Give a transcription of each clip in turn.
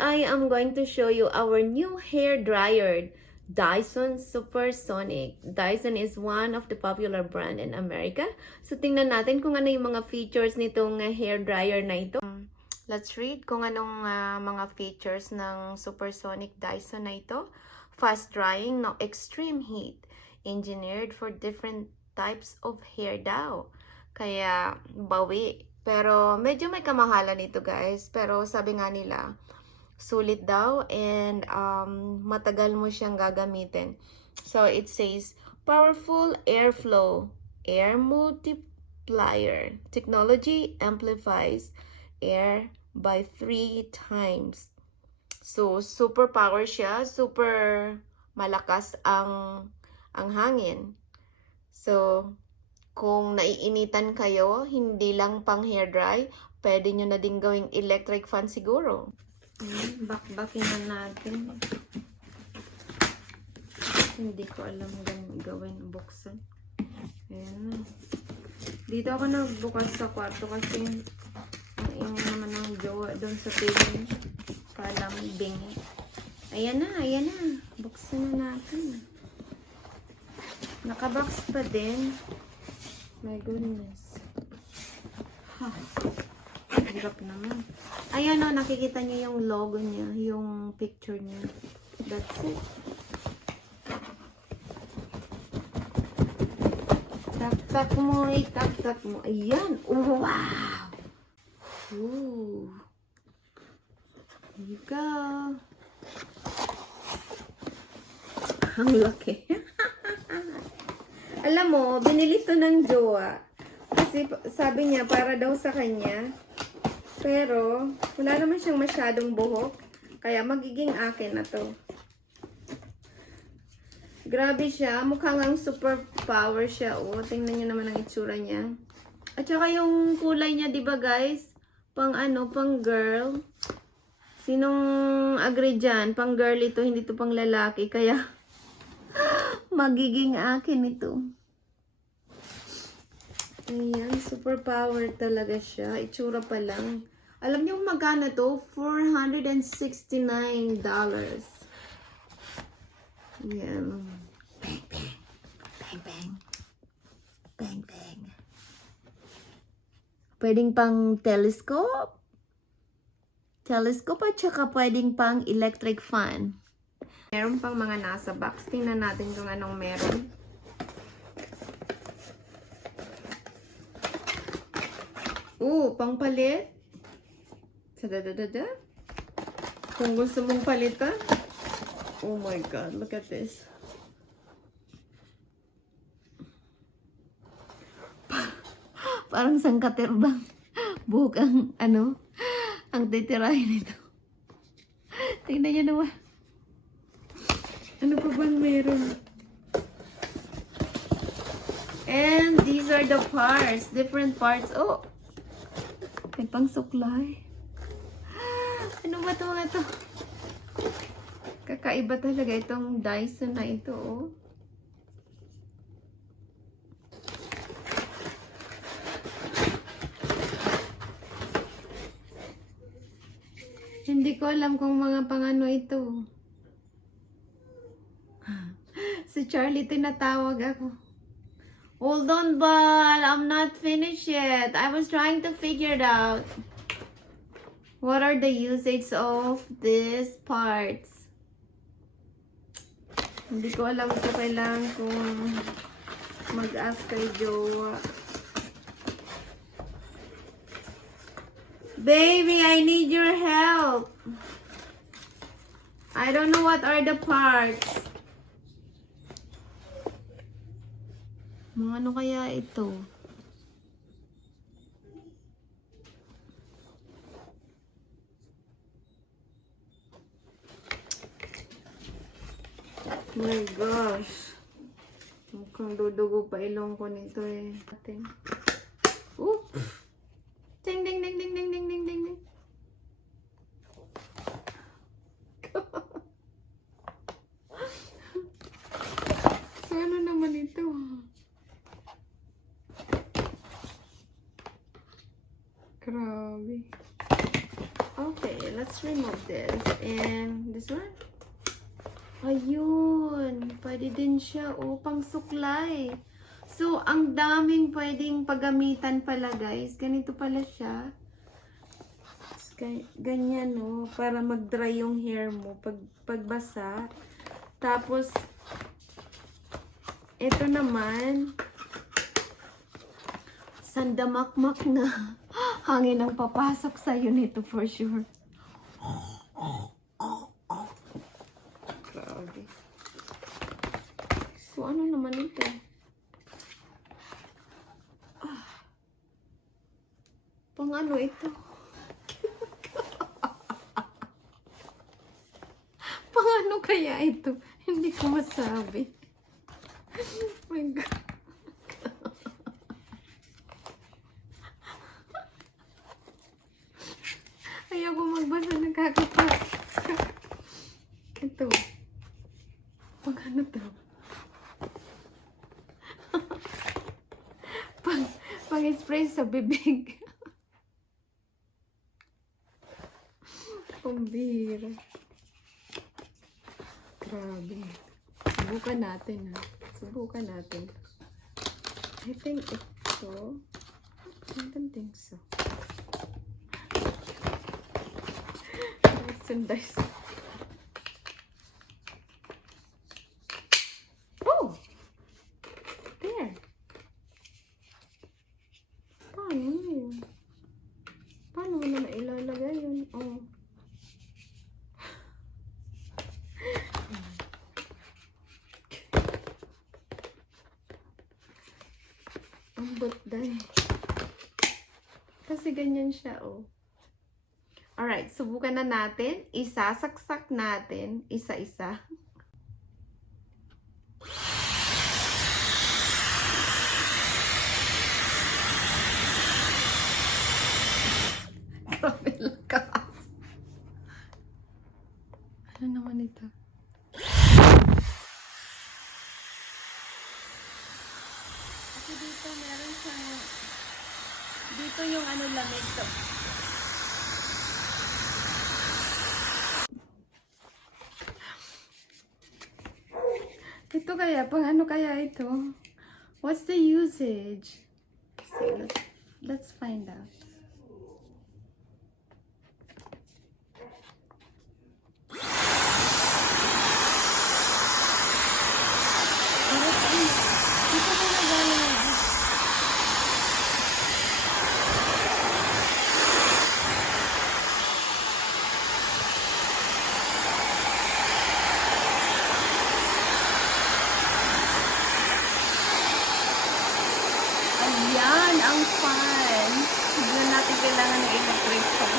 I am going to show you our new hair dryer, Dyson Supersonic. Dyson is one of the popular brand in America. So tingnan natin kung ano yung mga features nitong hair dryer na ito. Let's read kung anong mga features ng Supersonic Dyson na ito. Fast drying, no extreme heat. Engineered for different types of hair daw. Kaya bawi. Pero medyo may kamahalan ito guys. Pero sabi nga nila, sulit daw and matagal mo siyang gagamitin. So it says, powerful airflow, air multiplier. Technology amplifies air by 3 times. So super power siya, super malakas ang hangin. So kung naiinitan kayo, hindi lang pang hair dry, pwede nyo na din gawing electric fan siguro. Bakbakin na natin. Hindi ko alam gawin, buksan. Ayan. Dito ako nagbukas sa kwarto kasi ang ingay naman ng jowa doon sa piling. Kalang bingi. Ayan na, ayan na. Buksan na natin. Nakabox pa din. My goodness. Ha. Hirap naman. Ayan o, nakikita niyo yung logo niya, yung picture niya. That's it. Tak-tak mo, tak-tak mo. Ayan. Oh, wow! Ooh. There you go. Ang laki. Alam mo, binili to ng jowa. Kasi sabi niya, para daw sa kanya. Pero, wala naman siyang masyadong buhok. Kaya magiging akin na to. Grabe siya. Mukhang ang super power siya. Oh, tingnan niyo naman ang itsura niya. At saka yung kulay niya, di ba guys? Pang ano, pang girl. Sinong agree dyan? Pang girl ito, hindi to pang lalaki. Kaya, magiging akin ito. Ayan, super power talaga siya. Itsura pa lang. Alam niyo magkano to? $469. Ayan. Bang, bang. Bang, bang. Bang, bang. Pwedeng pang telescope. Telescope at saka pwedeng pang electric fan. Meron pang mga nasa box. Tingnan natin kung anong meron. Pang palit. Sadadadada. Kung gusto mong palitan. Oh my God, look at this. Parang sangkaterbang. Buhok ang, ang titirahin nito. Tingnan nyo naman. Ano pa bang meron? And these are the parts. Different parts. Oh! May pang suklay. Ano ba ito mga ito? Kakaiba talaga itong Dyson na ito. Oh. Hindi ko alam kung mga pangano ito. Si Charlie, tinatawag ako. Hold on, but I'm not finished yet. I was trying to figure it out. What are the usage of these parts? Hindi ko alam ito. Kailangan kong mag-ask kay Jowa. Baby, I need your help. I don't know what are the parts. Mga ano kaya ito? My gosh. Mukhang dudugo pa ilong ko nito eh. Oop! Ding ding ding ding ding ding ding ding ding. So ano naman ito? Grabe. Okay, let's remove this. And this one. Ayun. Pwede din siya. Oh, pang suklay. So, ang daming pwedeng paggamitan pala, guys. Ganito pala siya. Ganyan, no? Para mag-dry yung hair mo pagbasa. Tapos, ito naman, sandamakmak na hangin ang papasok sa'yo nito for sure. Grabe. So, ano naman ito? Pang ano ito? Pang ano kaya ito? Hindi ko masabi. Oh my God. Ayoko magbasa ng kakapa. Ito. Pang ano to? Pang-spray sa bibig. Pambira. Grabe. Subukan natin, ha. Subukan natin. I think ito. I don't think so. Dyson. Oh! There. Paano yun? Paano mo na ilalagay yun? Oh. Ambot dahil. Kasi ganyan siya, oh. Alright, subukan na natin. Isasaksak natin isa-isa. Grabe lakas. Ano naman ito? Kasi dito meron siyang dito yung ano lamig to. Ito kaya, pang ano kaya ito? What's the usage? So, let's find out. Ayan, ang fan. Hindi na natin kailangan ng electric fan.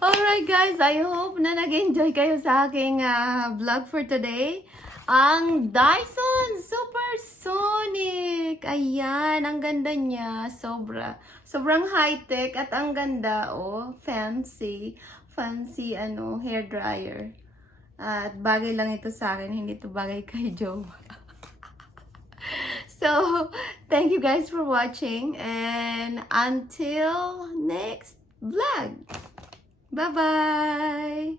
Alright guys, I hope na nag-enjoy kayo sa aking vlog for today. Ang Dyson Supersonic. Ayan, ang ganda niya. Sobrang high-tech at ang ganda, oh. Fancy ano, hair dryer. At bagay lang ito sa akin, hindi ito bagay kay Joe. So, thank you guys for watching and until next vlog. Bye-bye!